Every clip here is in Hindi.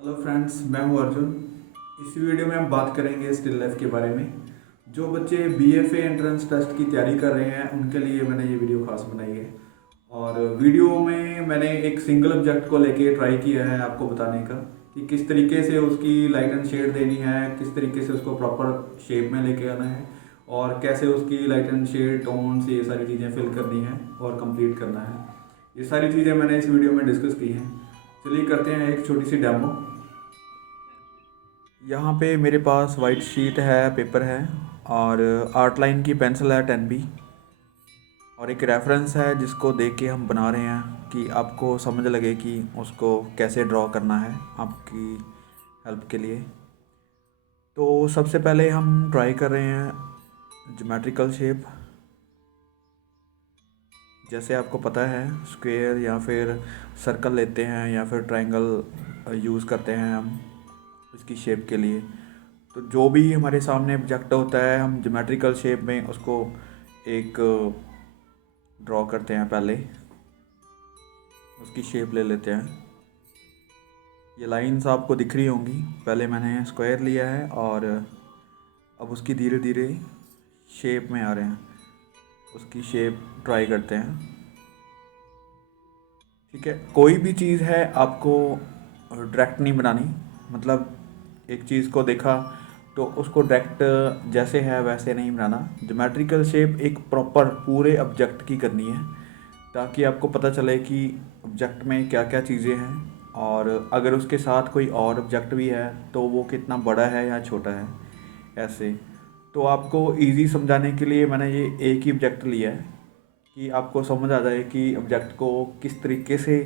हेलो फ्रेंड्स, मैं हूं अर्जुन। इस वीडियो में हम बात करेंगे स्टिल लाइफ के बारे में। जो बच्चे बीएफए एंट्रेंस टेस्ट की तैयारी कर रहे हैं उनके लिए मैंने ये वीडियो खास बनाई है। और वीडियो में मैंने एक सिंगल ऑब्जेक्ट को लेके ट्राई किया है आपको बताने का कि किस तरीके से उसकी लाइट एंड शेड देनी है, किस तरीके से उसको प्रॉपर शेप में लेके आना है और कैसे उसकी लाइट एंड शेड टोन्स ये सारी चीज़ें फिल करनी है और कंप्लीट करना है। ये सारी चीज़ें मैंने इस वीडियो में डिस्कस की हैं। चलिए करते हैं एक छोटी सी डेमो। यहाँ पे मेरे पास वाइट शीट है, पेपर है और आर्ट लाइन की पेंसिल है 10B और एक रेफरेंस है जिसको देख के हम बना रहे हैं कि आपको समझ लगे कि उसको कैसे ड्रॉ करना है आपकी हेल्प के लिए। तो सबसे पहले हम ट्राई कर रहे हैं ज्योमेट्रिकल शेप। जैसे आपको पता है स्क्वायर या फिर सर्कल लेते हैं या फिर ट्रायंगल यूज़ करते हैं हम इसकी शेप के लिए। तो जो भी हमारे सामने ऑब्जेक्ट होता है हम ज्योमेट्रिकल शेप में उसको एक ड्रॉ करते हैं। पहले उसकी शेप ले लेते हैं। ये लाइंस आपको दिख रही होंगी। पहले मैंने स्क्वायर लिया है और अब उसकी धीरे धीरे शेप में आ रहे हैं। उसकी शेप ट्राई करते हैं। ठीक है, कोई भी चीज़ है आपको डायरेक्ट नहीं बनानी। मतलब एक चीज़ को देखा तो उसको डायरेक्ट जैसे है वैसे नहीं बनाना। ज्योमेट्रिकल शेप एक प्रॉपर पूरे ऑब्जेक्ट की करनी है ताकि आपको पता चले कि ऑब्जेक्ट में क्या क्या चीज़ें हैं और अगर उसके साथ कोई और ऑब्जेक्ट भी है तो वो कितना बड़ा है या छोटा है। ऐसे तो आपको इजी समझाने के लिए मैंने ये एक ही ऑब्जेक्ट लिया है कि आपको समझ आ जाए कि ऑब्जेक्ट को किस तरीके से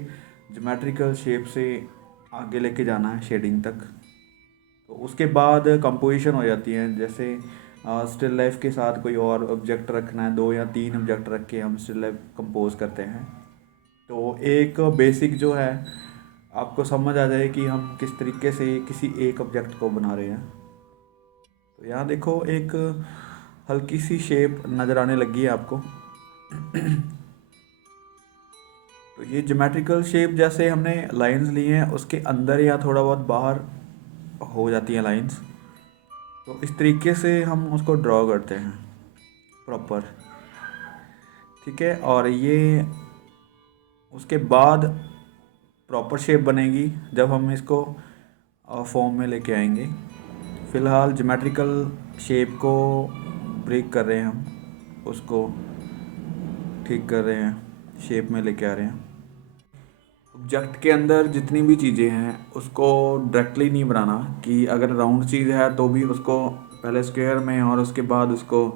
ज्योमेट्रिकल शेप से आगे लेके जाना है शेडिंग तक। तो उसके बाद कंपोजिशन हो जाती है। जैसे स्टिल लाइफ के साथ कोई और ऑब्जेक्ट रखना है, 2 या 3 ऑब्जेक्ट रख के हम स्टिल लाइफ कंपोज करते हैं। तो एक बेसिक जो है आपको समझ आ जाए कि हम किस तरीके से किसी एक ऑब्जेक्ट को बना रहे हैं। तो यहाँ देखो एक हल्की सी शेप नज़र आने लगी है आपको। तो ये ज्योमेट्रिकल शेप जैसे हमने लाइंस ली हैं उसके अंदर या थोड़ा बहुत बाहर हो जाती हैं लाइंस। तो इस तरीके से हम उसको ड्रॉ करते हैं प्रॉपर। ठीक है, और ये उसके बाद प्रॉपर शेप बनेगी जब हम इसको फॉर्म में लेके आएंगे। फ़िलहाल ज्योमेट्रिकल शेप को ब्रेक कर रहे हैं, हम उसको ठीक कर रहे हैं, शेप में लेके आ रहे हैं। ऑब्जेक्ट के अंदर जितनी भी चीज़ें हैं उसको डायरेक्टली नहीं बनाना कि अगर राउंड चीज़ है तो भी उसको पहले स्क्वायर में और उसके बाद उसको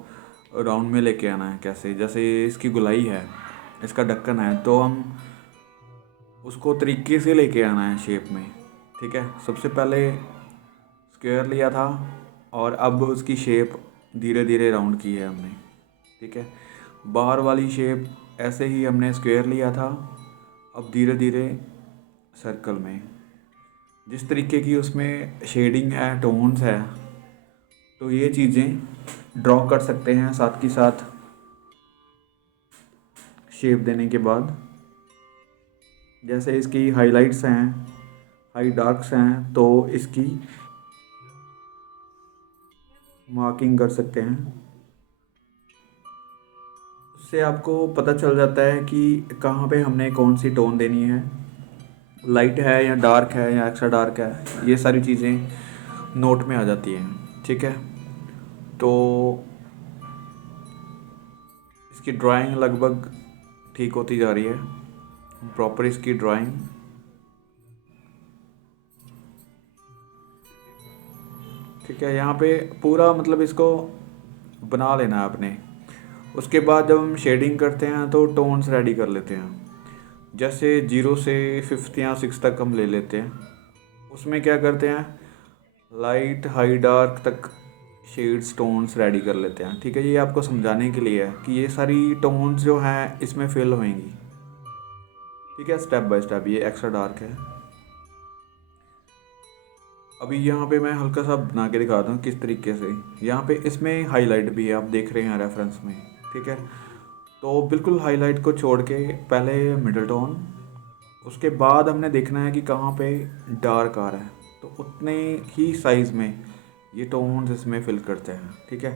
राउंड में लेके आना है। कैसे, जैसे इसकी गोलाई है, इसका ढक्कन है, तो हम उसको तरीके से लेके आना है शेप में। ठीक है, सबसे पहले स्क्वायर लिया था और अब उसकी शेप धीरे धीरे राउंड की है हमने। ठीक है, बाहर वाली शेप ऐसे ही हमने स्क्वायर लिया था, अब धीरे धीरे सर्कल में। जिस तरीके की उसमें शेडिंग है, टोन्स है, तो ये चीज़ें ड्रॉ कर सकते हैं साथ के साथ शेप देने के बाद। जैसे इसकी हाइलाइट्स हैं, हाई डार्क्स हैं, तो इसकी मार्किंग कर सकते हैं। उससे आपको पता चल जाता है कि कहाँ पे हमने कौन सी टोन देनी है, लाइट है या डार्क है या एक्स्ट्रा डार्क है। ये सारी चीज़ें नोट में आ जाती हैं। ठीक है, तो इसकी ड्राइंग लगभग ठीक होती जा रही है। प्रॉपर इसकी ड्राइंग ठीक है, यहाँ पे पूरा मतलब इसको बना लेना है आपने। उसके बाद जब हम शेडिंग करते हैं तो टोन्स रेडी कर लेते हैं। जैसे 0 से 5th या 6th तक हम ले लेते हैं। उसमें क्या करते हैं, लाइट हाई डार्क तक शेड्स टोन्स रेडी कर लेते हैं। ठीक है, ये आपको समझाने के लिए है कि ये सारी टोन्स जो हैं इसमें फिल होंगी। ठीक है, स्टेप बाय स्टेप। ये एक्स्ट्रा डार्क है। अभी यहाँ पे मैं हल्का सा बना के दिखाता हूँ किस तरीके से। यहाँ पे इसमें हाईलाइट भी है, आप देख रहे हैं रेफरेंस में। ठीक है, तो बिल्कुल हाईलाइट को छोड़ के पहले मिडल टोन, उसके बाद हमने देखना है कि कहाँ पे डार्क आ रहा है। तो उतने ही साइज़ में ये टोन्स इसमें फिल करते हैं। ठीक है,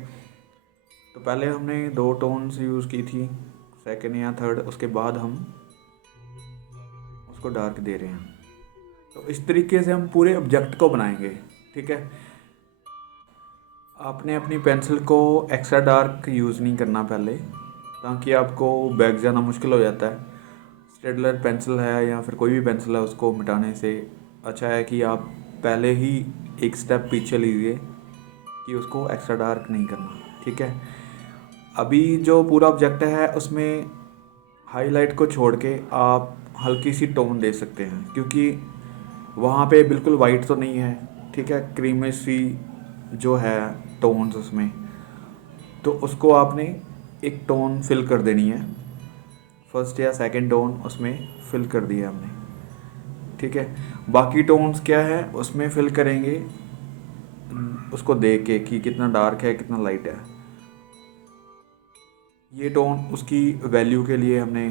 तो पहले हमने 2 टोन्स यूज़ की थी, सेकंड या थर्ड, उसके बाद हम उसको डार्क दे रहे हैं। तो इस तरीके से हम पूरे ऑब्जेक्ट को बनाएंगे। ठीक है, आपने अपनी पेंसिल को एक्स्ट्रा डार्क यूज़ नहीं करना पहले, ताकि आपको बैक जाना मुश्किल हो जाता है। स्टेडलर पेंसिल है या फिर कोई भी पेंसिल है, उसको मिटाने से अच्छा है कि आप पहले ही एक स्टेप पीछे लीजिए कि उसको एक्स्ट्रा डार्क नहीं करना। ठीक है, अभी जो पूरा ऑब्जेक्ट है उसमें हाईलाइट को छोड़ के आप हल्की सी टोन दे सकते हैं, क्योंकि वहाँ पे बिल्कुल वाइट तो नहीं है। ठीक है, क्रीमिश सी जो है टोन्स उसमें, तो उसको आपने एक टोन फिल कर देनी है, फर्स्ट या सेकंड टोन उसमें फिल कर दिया हमने। ठीक है, बाकी टोन्स क्या है उसमें फिल करेंगे उसको देख के कि कितना डार्क है कितना लाइट है। ये टोन उसकी वैल्यू के लिए हमने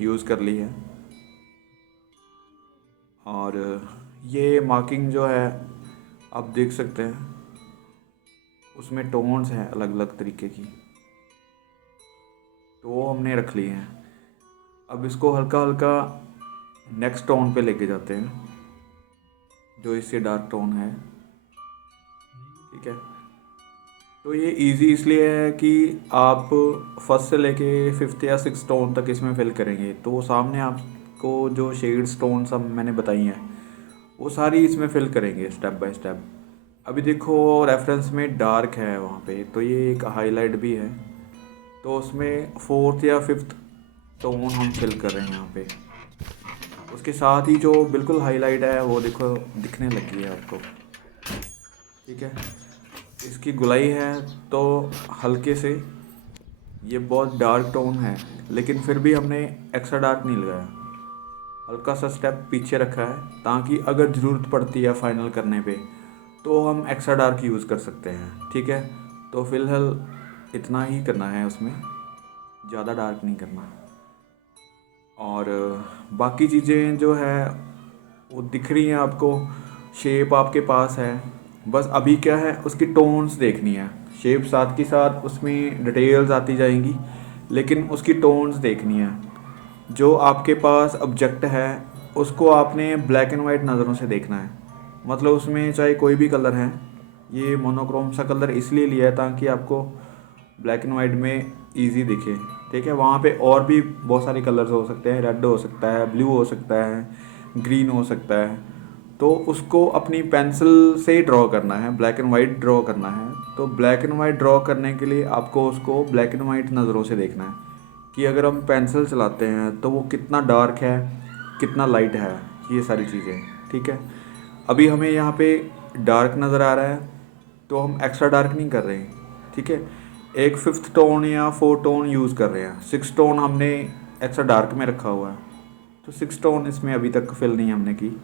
यूज़ कर ली है। और ये मार्किंग जो है आप देख सकते हैं, उसमें टोन्स हैं अलग अलग तरीके की, तो वो हमने रख लिए हैं। अब इसको हल्का हल्का नेक्स्ट टोन पे लेके जाते हैं, जो इससे डार्क टोन है। ठीक है, तो ये इजी इसलिए है कि आप फर्स्ट से लेके फिफ्थ या सिक्स टोन तक इसमें फिल करेंगे, तो वो सामने आपको जो शेड्स टोन सब मैंने बताई हैं वो सारी इसमें फिल करेंगे स्टेप बाय स्टेप। अभी देखो रेफरेंस में डार्क है वहाँ पे, तो ये एक हाईलाइट भी है, तो उसमें फोर्थ या फिफ्थ टोन हम फिल कर रहे हैं यहाँ पे। उसके साथ ही जो बिल्कुल हाईलाइट है वो देखो दिखने लगी है आपको। ठीक है, इसकी गुलाई है तो हल्के से, ये बहुत डार्क टोन है लेकिन फिर भी हमने एक्स्ट्रा डार्क नहीं लगाया, हल्का सा स्टेप पीछे रखा है, ताकि अगर ज़रूरत पड़ती है फाइनल करने पे तो हम एक्स्ट्रा डार्क यूज़ कर सकते हैं। ठीक है, तो फ़िलहाल इतना ही करना है, उसमें ज़्यादा डार्क नहीं करना। और बाकी चीज़ें जो है वो दिख रही हैं आपको, शेप आपके पास है, बस अभी क्या है उसकी टोन्स देखनी है। शेप साथ के साथ उसमें डिटेल्स आती जाएंगी, लेकिन उसकी टोन्स देखनी है। जो आपके पास ऑब्जेक्ट है उसको आपने ब्लैक एंड वाइट नज़रों से देखना है, मतलब उसमें चाहे कोई भी कलर है। ये मोनोक्रोम सा कलर इसलिए लिया है ताकि आपको ब्लैक एंड वाइट में इजी दिखे। ठीक है, वहाँ पे और भी बहुत सारे कलर्स हो सकते हैं, रेड हो सकता है, ब्लू हो सकता है, ग्रीन हो सकता है, तो उसको अपनी पेंसिल से ड्रॉ करना है, ब्लैक एंड वाइट ड्रॉ करना है। तो ब्लैक एंड वाइट ड्रॉ करने के लिए आपको उसको ब्लैक एंड वाइट नज़रों से देखना है कि अगर हम पेंसिल चलाते हैं तो वो कितना डार्क है कितना लाइट है, ये सारी चीज़ें। ठीक है, अभी हमें यहाँ पे डार्क नज़र आ रहा है तो हम एक्स्ट्रा डार्क नहीं कर रहे हैं। ठीक है, एक फिफ्थ टोन या फोर टोन यूज़ कर रहे हैं, सिक्स टोन हमने एक्स्ट्रा डार्क में रखा हुआ है, तो सिक्स टोन इसमें अभी तक फिल नहीं हमने की।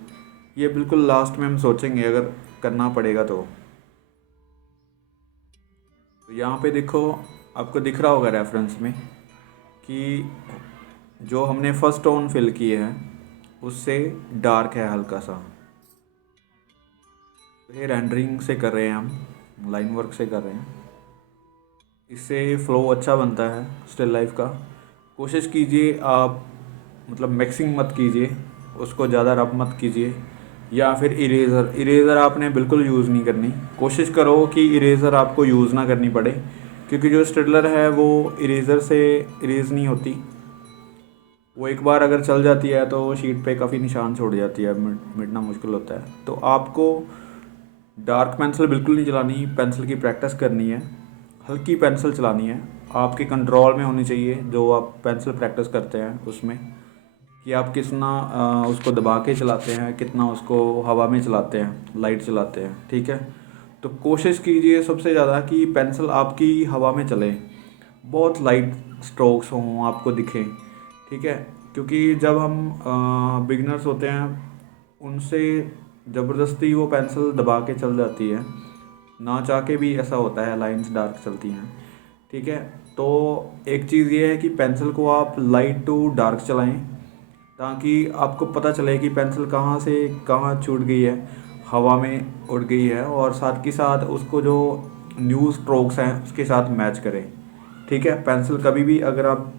ये बिल्कुल लास्ट में हम सोचेंगे अगर करना पड़ेगा तो यहाँ पे देखो आपको दिख रहा होगा रेफरेंस में कि जो हमने फर्स्ट टोन फिल किए हैं उससे डार्क है हल्का सा। तो ये रेंडरिंग से कर रहे हैं हम, लाइन वर्क से कर रहे हैं, इससे फ्लो अच्छा बनता है स्टिल लाइफ का। कोशिश कीजिए आप मतलब मिक्सिंग मत कीजिए, उसको ज़्यादा रब मत कीजिए, या फिर इरेज़र आपने बिल्कुल यूज़ नहीं करनी। कोशिश करो कि इरेज़र आपको यूज़ ना करनी पड़े, क्योंकि जो स्टेडलर है वो इरेज़र से इरेज़ नहीं होती, वो एक बार अगर चल जाती है तो शीट पे काफ़ी निशान छोड़ जाती है, मिटना मुश्किल होता है। तो आपको डार्क पेंसिल बिल्कुल नहीं चलानी, पेंसिल की प्रैक्टिस करनी है, हल्की पेंसिल चलानी है, आपके कंट्रोल में होनी चाहिए जो आप पेंसिल प्रैक्टिस करते हैं उसमें, कि आप कितना उसको दबा के चलाते हैं, कितना उसको हवा में चलाते हैं, लाइट चलाते हैं। ठीक है, तो कोशिश कीजिए सबसे ज़्यादा कि पेंसिल आपकी हवा में चले, बहुत लाइट स्ट्रोक्स हों आपको दिखें। ठीक है, क्योंकि जब हम बिगनर्स होते हैं उनसे ज़बरदस्ती वो पेंसिल दबा के चल जाती है, ना चाह के भी ऐसा होता है, लाइंस डार्क चलती हैं। ठीक है, तो एक चीज़ ये है कि पेंसिल को आप लाइट टू डार्क चलाएं, ताकि आपको पता चले कि पेंसिल कहाँ से कहाँ छूट गई है। हवा में उड़ गई है, और साथ के साथ उसको जो न्यू स्ट्रोक्स हैं उसके साथ मैच करें। ठीक है, पेंसिल कभी भी अगर आप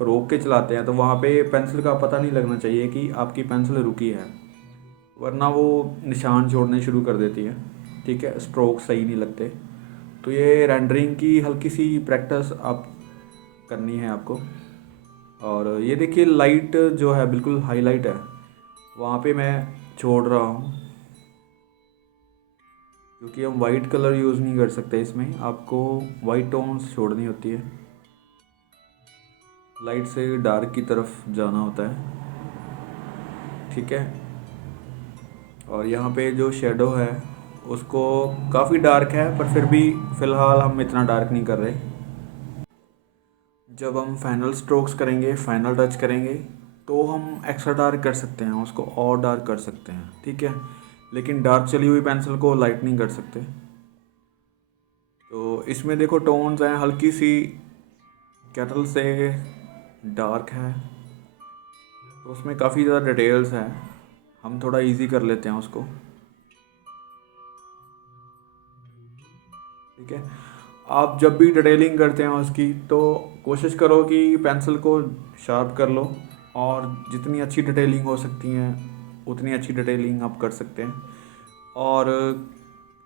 रोक के चलाते हैं तो वहाँ पे पेंसिल का पता नहीं लगना चाहिए कि आपकी पेंसिल रुकी है, वरना वो निशान छोड़ने शुरू कर देती है। ठीक है, स्ट्रोक सही नहीं लगते। तो ये रेंडरिंग की हल्की सी प्रैक्टिस आप करनी है आपको। और ये देखिए लाइट जो है बिल्कुल हाईलाइट है, वहाँ पे मैं छोड़ रहा हूँ, क्योंकि हम वाइट कलर यूज़ नहीं कर सकते इसमें, आपको वाइट टोन्स छोड़नी होती है, लाइट से डार्क की तरफ जाना होता है। ठीक है, और यहाँ पे जो शेडो है उसको काफ़ी डार्क है, पर फिर भी फ़िलहाल हम इतना डार्क नहीं कर रहे। जब हम फाइनल स्ट्रोक्स करेंगे, फाइनल टच करेंगे, तो हम एक्स्ट्रा डार्क कर सकते हैं, उसको और डार्क कर सकते हैं। ठीक है, लेकिन डार्क चली हुई पेंसिल को लाइट नहीं कर सकते। तो इसमें देखो टोन्स हैं, हल्की सी कैटल से डार्क है, तो उसमें काफ़ी ज़्यादा डिटेल्स हैं, हम थोड़ा इजी कर लेते हैं उसको। ठीक है, आप जब भी डिटेलिंग करते हैं उसकी, तो कोशिश करो कि पेंसिल को शार्प कर लो, और जितनी अच्छी डिटेलिंग हो सकती हैं उतनी अच्छी डिटेलिंग आप कर सकते हैं। और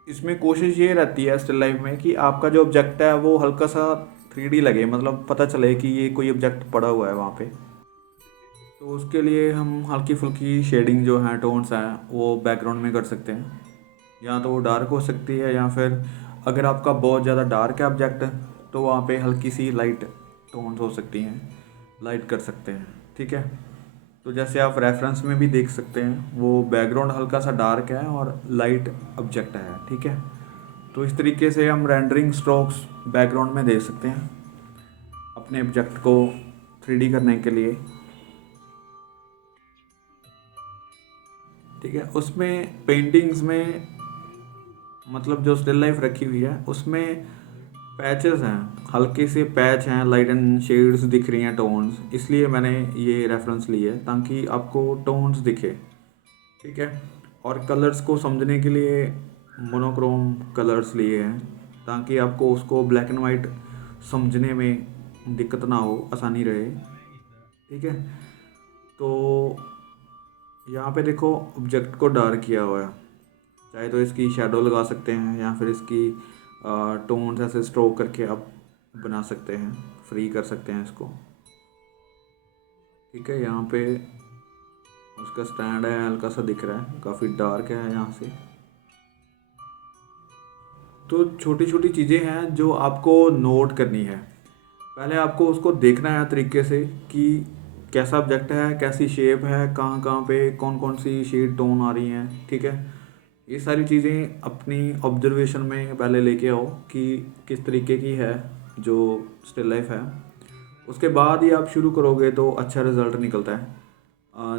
इसमें कोशिश ये रहती है स्टिल लाइफ में कि आपका जो ऑब्जेक्ट है वो हल्का सा 3D लगे, मतलब पता चले कि ये कोई ऑब्जेक्ट पड़ा हुआ है वहाँ पे। तो उसके लिए हम हल्की फुल्की शेडिंग जो है, टोन्स हैं, वो बैकग्राउंड में कर सकते हैं। या तो वो डार्क हो सकती है, या फिर अगर आपका बहुत ज़्यादा डार्क है ऑब्जेक्ट, तो वहाँ पे हल्की सी लाइट टोन्स हो सकती हैं, लाइट कर सकते हैं। ठीक है, तो जैसे आप रेफरेंस में भी देख सकते हैं, वो बैकग्राउंड हल्का सा डार्क है और लाइट ऑब्जेक्ट है। ठीक है, तो इस तरीके से हम रेंडरिंग स्ट्रोक्स बैकग्राउंड में दे सकते हैं अपने ऑब्जेक्ट को 3D करने के लिए। ठीक है, उसमें पेंटिंग्स में मतलब जो स्टिल लाइफ रखी हुई है उसमें पैचेस हैं, हल्के से पैच हैं, लाइट एंड शेड्स दिख रही हैं, टोन्स, इसलिए मैंने ये रेफरेंस ली है ताकि आपको टोन्स दिखे। ठीक है, और कलर्स को समझने के लिए मोनोक्रोम कलर्स लिए हैं, ताकि आपको उसको ब्लैक एंड वाइट समझने में दिक्कत ना हो, आसानी रहे। ठीक है, तो यहाँ पे देखो ऑब्जेक्ट को डार्क किया हुआ है, चाहे तो इसकी शेडो लगा सकते हैं, या फिर इसकी टोन्स ऐसे स्ट्रोक करके आप बना सकते हैं, फ्री कर सकते हैं इसको। ठीक है, यहाँ पे उसका स्टैंड है, हल्का सा दिख रहा है, काफ़ी डार्क है यहाँ से। तो छोटी छोटी चीज़ें हैं जो आपको नोट करनी है। पहले आपको उसको देखना है तरीके से कि कैसा ऑब्जेक्ट है, कैसी शेप है, कहाँ कहाँ पे कौन कौन सी शेड टोन आ रही हैं। ठीक है, ये सारी चीज़ें अपनी ऑब्जर्वेशन में पहले लेके आओ कि किस तरीके की है जो स्टिल लाइफ है, उसके बाद ही आप शुरू करोगे तो अच्छा रिज़ल्ट निकलता है।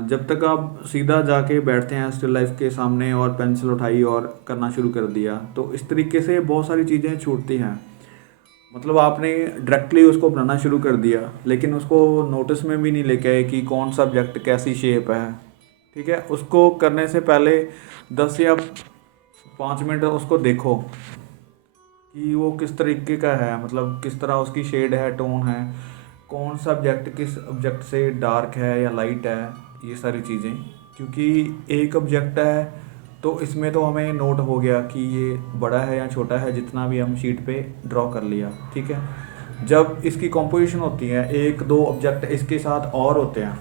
जब तक आप सीधा जाके बैठते हैं स्टिल लाइफ के सामने और पेंसिल उठाई और करना शुरू कर दिया, तो इस तरीके से बहुत सारी चीज़ें छूटती हैं। मतलब आपने डायरेक्टली उसको बनाना शुरू कर दिया, लेकिन उसको नोटिस में भी नहीं लेके आए कि कौन सा ऑब्जेक्ट कैसी शेप है। ठीक है, उसको करने से पहले 10 या 5 मिनट उसको देखो कि वो किस तरीके का है, मतलब किस तरह उसकी शेड है, टोन है, कौन सा ऑब्जेक्ट किस ऑब्जेक्ट से डार्क है या लाइट है, ये सारी चीज़ें। क्योंकि एक ऑब्जेक्ट है तो इसमें तो हमें नोट हो गया कि ये बड़ा है या छोटा है, जितना भी हम शीट पे ड्रॉ कर लिया। ठीक है, जब इसकी कॉम्पोजिशन होती है, एक दो ऑब्जेक्ट इसके साथ और होते हैं,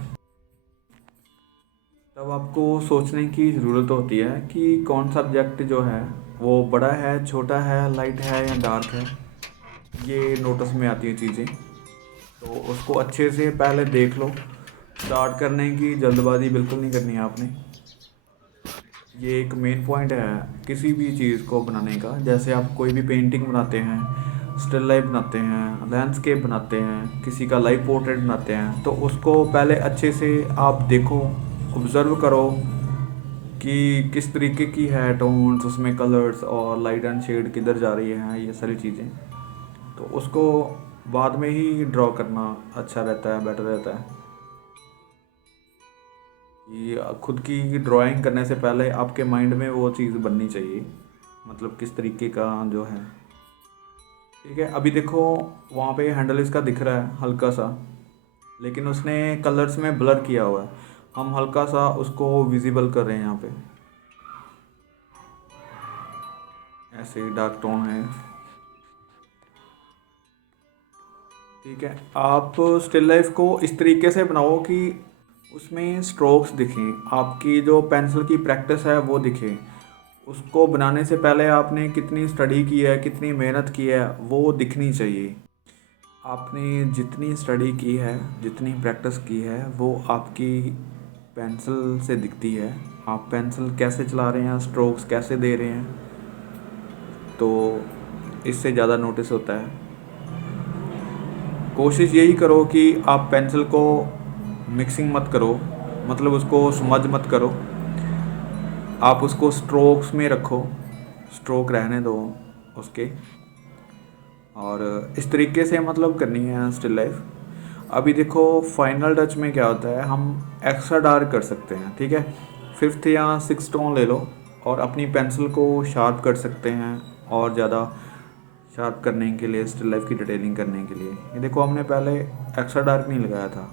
तब आपको सोचने की ज़रूरत होती है कि कौन सा ऑब्जेक्ट जो है वो बड़ा है, छोटा है, लाइट है या डार्क है। ये नोटिस में आती हैं चीज़ें, तो उसको अच्छे से पहले देख लो। स्टार्ट करने की जल्दबाजी बिल्कुल नहीं करनी है आपने। ये एक मेन पॉइंट है किसी भी चीज़ को बनाने का। जैसे आप कोई भी पेंटिंग बनाते हैं, स्टिल लाइफ बनाते हैं, लैंडस्केप बनाते हैं, किसी का लाइव पोर्ट्रेट बनाते हैं, तो उसको पहले अच्छे से आप देखो, ऑब्ज़र्व करो कि किस तरीके की है टोन्स, उसमें कलर्स और लाइट एंड शेड किधर जा रही हैं, ये सारी चीज़ें। तो उसको बाद में ही ड्रॉ करना अच्छा रहता है, बेटर रहता है। कि खुद की ड्राइंग करने से पहले आपके माइंड में वो चीज़ बननी चाहिए, मतलब किस तरीके का जो है। ठीक है, अभी देखो वहाँ पे हैंडल इसका दिख रहा है हल्का सा, लेकिन उसने कलर्स में ब्लर किया हुआ है। हम हल्का सा उसको विजिबल कर रहे हैं यहाँ पे, ऐसे डार्क टोन है। ठीक है, आप स्टिल लाइफ को इस तरीके से बनाओ कि उसमें स्ट्रोक्स दिखें, आपकी जो पेंसिल की प्रैक्टिस है वो दिखे। उसको बनाने से पहले आपने कितनी स्टडी की है, कितनी मेहनत की है, वो दिखनी चाहिए। आपने जितनी स्टडी की है, जितनी प्रैक्टिस की है, वो आपकी पेंसिल से दिखती है। आप पेंसिल कैसे चला रहे हैं, स्ट्रोक्स कैसे दे रहे हैं, तो इससे ज़्यादा नोटिस होता है। कोशिश यही करो कि आप पेंसिल को मिक्सिंग मत करो, मतलब उसको स्मज मत करो। आप उसको स्ट्रोक्स में रखो, स्ट्रोक रहने दो उसके। और इस तरीके से मतलब करनी है स्टिल लाइफ। अभी देखो फाइनल टच में क्या होता है, हम एक्स्ट्रा डार्क कर सकते हैं। ठीक है, फिफ्थ या सिक्स टोन ले लो और अपनी पेंसिल को शार्प कर सकते हैं, और ज़्यादा शार्प करने के लिए, स्टिल लाइफ की डिटेलिंग करने के लिए। ये देखो हमने पहले एक्स्ट्रा डार्क नहीं लगाया था,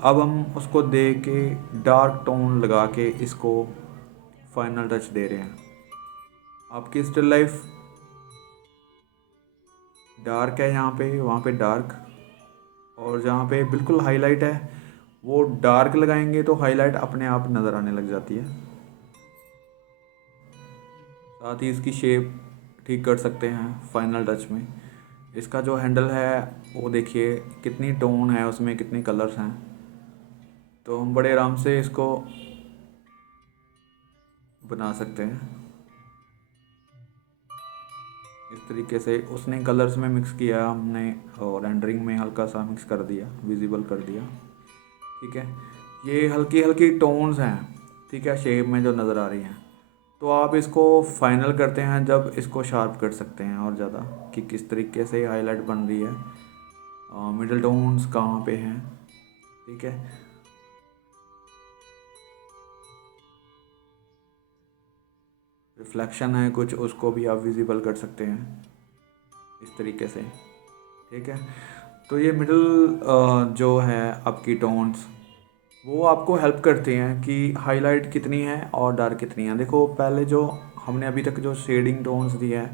अब हम उसको दे के डार्क टोन लगा के इसको फाइनल टच दे रहे हैं। आपकी स्टिल लाइफ डार्क है यहाँ पे, वहाँ पे डार्क, और जहाँ पे बिल्कुल हाईलाइट है वो डार्क लगाएंगे तो हाईलाइट अपने आप नज़र आने लग जाती है। साथ ही इसकी शेप ठीक कर सकते हैं फाइनल टच में। इसका जो हैंडल है वो देखिए कितनी टोन है उसमें, कितने कलर्स हैं, तो हम बड़े आराम से इसको बना सकते हैं। इस तरीके से उसने कलर्स में मिक्स किया हमने, और रेंडरिंग में हल्का सा मिक्स कर दिया, विजिबल कर दिया। ठीक है, ये हल्की हल्की टोन्स हैं, ठीक है, शेप में जो नज़र आ रही हैं। तो आप इसको फाइनल करते हैं जब इसको शार्प कर सकते हैं और ज़्यादा, कि किस तरीके से हाईलाइट बन रही है, मिडल टोन्स कहाँ पे हैं। ठीक है, रिफ्लेक्शन है कुछ, उसको भी आप विजिबल कर सकते हैं इस तरीके से। ठीक है, तो ये मिडल जो है आपकी टोन्स, वो आपको हेल्प करते हैं कि हाईलाइट कितनी है और डार्क कितनी है। देखो पहले जो हमने अभी तक जो शेडिंग टोन्स दी है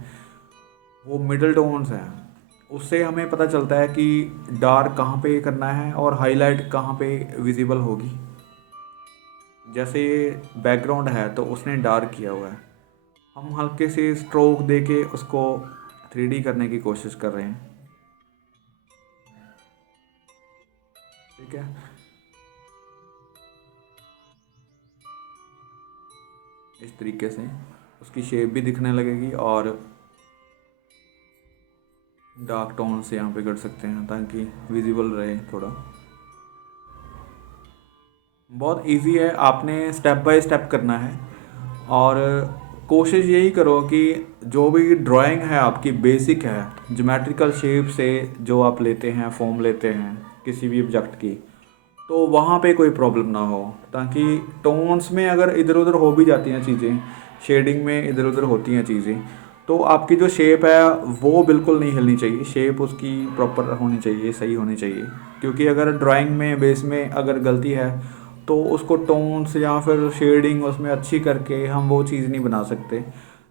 वो मिडल टोन्स हैं, उससे हमें पता चलता है कि डार्क कहाँ पे करना है और हाईलाइट कहाँ पे विजिबल होगी। जैसे ये बैकग्राउंड है तो उसने डार्क किया हुआ है, हम हल्के से स्ट्रोक दे के उसको 3D करने की कोशिश कर रहे हैं। ठीक है, इस तरीके से उसकी शेप भी दिखने लगेगी, और डार्क टोन से यहाँ पे कर सकते हैं ताकि विजिबल रहे थोड़ा। बहुत इजी है, आपने स्टेप बाय स्टेप करना है। और कोशिश यही करो कि जो भी ड्राइंग है आपकी बेसिक है, ज्योमेट्रिकल शेप से जो आप लेते हैं, फॉर्म लेते हैं किसी भी ऑब्जेक्ट की, तो वहाँ पे कोई प्रॉब्लम ना हो। ताकि टोन्स में अगर इधर उधर हो भी जाती हैं चीज़ें, शेडिंग में इधर उधर होती हैं चीज़ें, तो आपकी जो शेप है वो बिल्कुल नहीं हिलनी चाहिए, शेप उसकी प्रॉपर होनी चाहिए, सही होनी चाहिए। क्योंकि अगर ड्राइंग में बेस में अगर गलती है तो उसको टोन्स या फिर शेडिंग उसमें अच्छी करके हम वो चीज़ नहीं बना सकते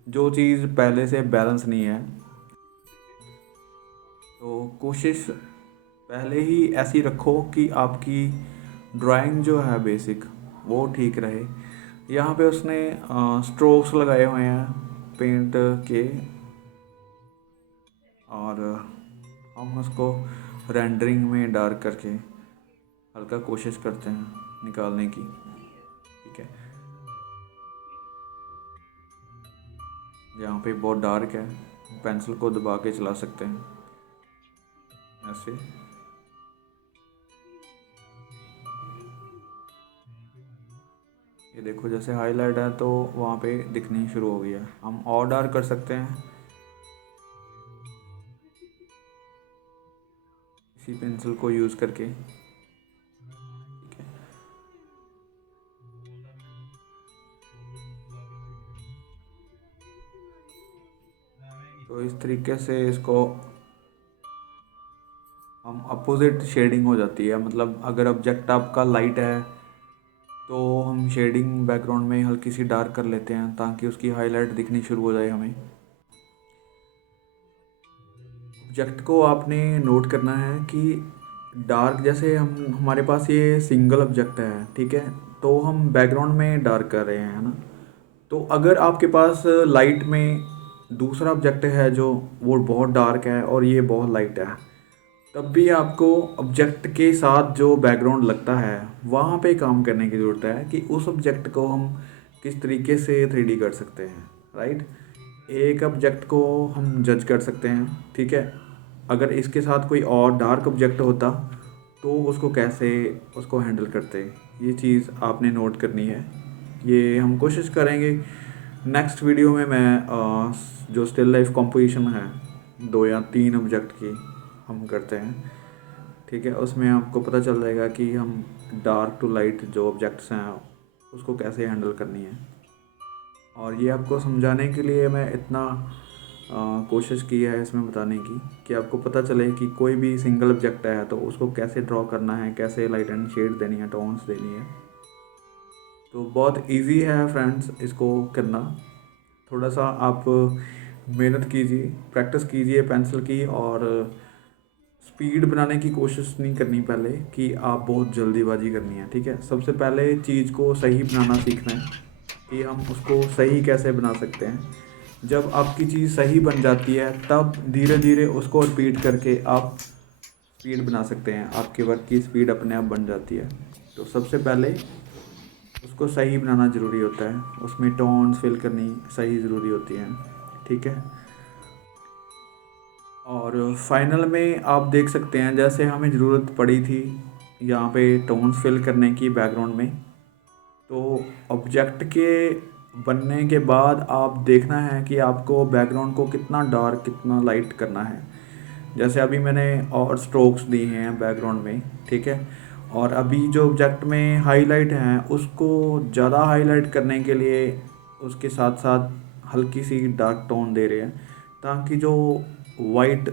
जो चीज़ पहले से बैलेंस नहीं है। तो कोशिश पहले ही ऐसी रखो कि आपकी ड्राइंग जो है बेसिक वो ठीक रहे। यहाँ पे उसने स्ट्रोक्स लगाए हुए हैं पेंट के, और हम उसको रेंडरिंग में डार्क करके हल्का कोशिश करते हैं निकालने की। ठीक है, यहाँ पे बहुत डार्क है, पेंसिल को दबा के चला सकते हैं ऐसे। ये देखो जैसे हाईलाइट है तो वहाँ पे दिखनी शुरू हो गया, हम और डार्क कर सकते हैं इसी पेंसिल को यूज़ करके। ठीक है, तो इस तरीके से इसको हम अपोजिट शेडिंग हो जाती है, मतलब अगर ऑब्जेक्ट आपका लाइट है तो हम शेडिंग बैकग्राउंड में हल्की सी डार्क कर लेते हैं ताकि उसकी हाईलाइट दिखनी शुरू हो जाए हमें। ऑब्जेक्ट को आपने नोट करना है कि डार्क, जैसे हम हमारे पास ये सिंगल ऑब्जेक्ट है, ठीक है, तो हम बैकग्राउंड में डार्क कर रहे हैं, है ना। तो अगर आपके पास लाइट में दूसरा ऑब्जेक्ट है जो वो बहुत डार्क है और ये बहुत लाइट है, तब भी आपको ऑब्जेक्ट के साथ जो बैकग्राउंड लगता है वहाँ पे काम करने की ज़रूरत है कि उस ऑब्जेक्ट को हम किस तरीके से 3D कर सकते हैं, राइट। एक ऑब्जेक्ट को हम जज कर सकते हैं, ठीक है। अगर इसके साथ कोई और डार्क ऑब्जेक्ट होता तो उसको कैसे उसको हैंडल करते, ये चीज़ आपने नोट करनी है। ये हम कोशिश करेंगे नेक्स्ट वीडियो में। मैं जो स्टिल लाइफ कॉम्पोजिशन है 2 या 3 ऑब्जेक्ट की हम करते हैं, ठीक है, उसमें आपको पता चल जाएगा कि हम डार्क टू लाइट जो ऑब्जेक्ट्स हैं उसको कैसे हैंडल करनी है। और ये आपको समझाने के लिए मैं इतना कोशिश की है इसमें बताने की कि आपको पता चले कि कोई भी सिंगल ऑब्जेक्ट है तो उसको कैसे ड्रॉ करना है, कैसे लाइट एंड शेड देनी है, टोन्स देनी है। तो बहुत इजी है फ्रेंड्स इसको करना। थोड़ा सा आप मेहनत कीजिए, प्रैक्टिस कीजिए पेंसिल की, और स्पीड बनाने की कोशिश नहीं करनी पहले कि आप बहुत जल्दीबाजी करनी है, ठीक है। सबसे पहले चीज़ को सही बनाना सीखना है कि हम उसको सही कैसे बना सकते हैं। जब आपकी चीज़ सही बन जाती है तब धीरे धीरे उसको रिपीट करके आप स्पीड बना सकते हैं, आपके वर्क की स्पीड अपने आप बन जाती है। तो सबसे पहले उसको सही बनाना ज़रूरी होता है, उसमें टोन्स फिल करनी सही ज़रूरी होती हैं, ठीक है। और फाइनल में आप देख सकते हैं जैसे हमें ज़रूरत पड़ी थी यहाँ पे टोन्स फिल करने की बैकग्राउंड में, तो ऑब्जेक्ट के बनने के बाद आप देखना है कि आपको बैकग्राउंड को कितना डार्क कितना लाइट करना है। जैसे अभी मैंने और स्ट्रोक्स दिए हैं बैकग्राउंड में, ठीक है। और अभी जो ऑब्जेक्ट में हाईलाइट हैं उसको ज़्यादा हाईलाइट करने के लिए उसके साथ साथ हल्की सी डार्क टोन दे रहे हैं ताकि जो वाइट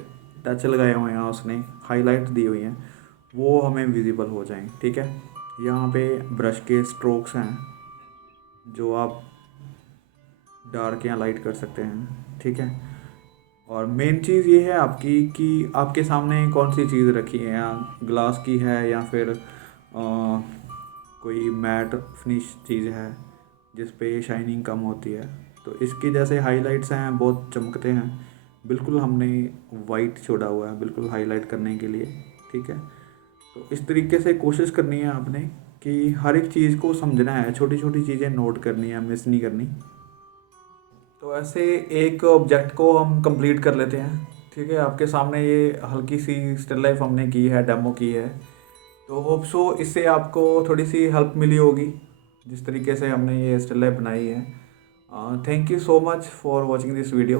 टच लगाए हुए हैं उसने हाईलाइट दी हुई हैं वो हमें विजिबल हो जाएं, ठीक है। यहाँ पे ब्रश के स्ट्रोक्स हैं जो आप डार्क या लाइट कर सकते हैं, ठीक है। और मेन चीज़ ये है आपकी कि आपके सामने कौन सी चीज़ रखी है, या ग्लास की है या फिर कोई मैट फिनिश चीज़ है जिस पे शाइनिंग कम होती है। तो इसके जैसे हाइलाइट्स हैं बहुत चमकते हैं, बिल्कुल हमने वाइट छोड़ा हुआ है बिल्कुल हाईलाइट करने के लिए, ठीक है। तो इस तरीके से कोशिश करनी है आपने कि हर एक चीज़ को समझना है, छोटी छोटी चीज़ें नोट करनी है, मिस नहीं करनी। तो ऐसे एक ऑब्जेक्ट को हम कंप्लीट कर लेते हैं, ठीक है। आपके सामने ये हल्की सी स्टिल लाइफ हमने की है, डेमो की है। तो होप सो इससे आपको थोड़ी सी हेल्प मिली होगी जिस तरीके से हमने ये स्टिल लाइफ बनाई है। Thank you so much for watching this video.